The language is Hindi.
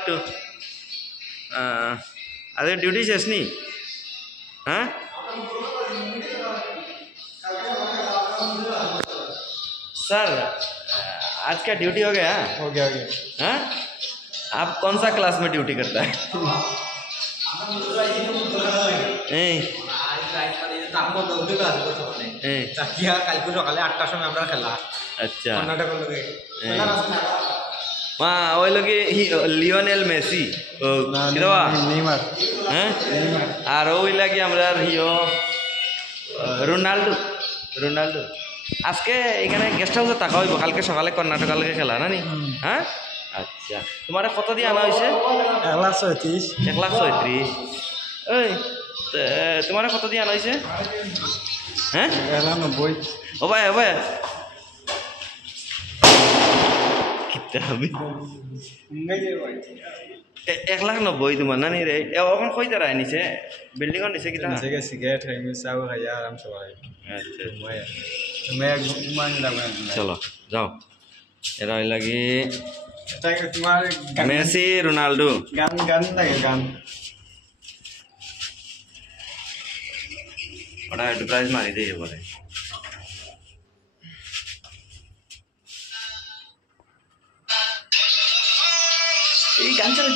একটু আজকে ডিউটি শেষ নি हाँ सर आज का ड्यूटी हो गया हो गया हाँ आप कौन सा क्लास में ड्यूटी करता है अच्छा वहाँ वो लोग लियोनेल मेसी नेमार हैं আর ওই লাগে আমরা হিও রোনাল্ডো রোনাল্ডো আজকে এখানে গেস্ট হাউসে থাকা হইব কালকে সকালে কর্ণাটক লাগে খেলা না নি হ্যাঁ আচ্ছা তোমার কত দিয়ে আনা হয়েছে 1,37,000 1,37,000 ওই তোমার কত দিয়ে আনা হয়েছে হ্যাঁ 1,90,000 ও ভাই কিতা হবে 1,90,000 তোমার না নি রে এখন কই তারা নিছে বিল্ডিং এর নিচে কিতা सिगरेट है मिसाव है यार आराम से भाई अच्छा मैं घुमान लगा चलो जाओ এরা লাগি तुम्हारे মেসি রোনাল্ডো গান লাগে গান ওটা একটু প্রাইজ মারি দিয়ে বলে এই গান চালা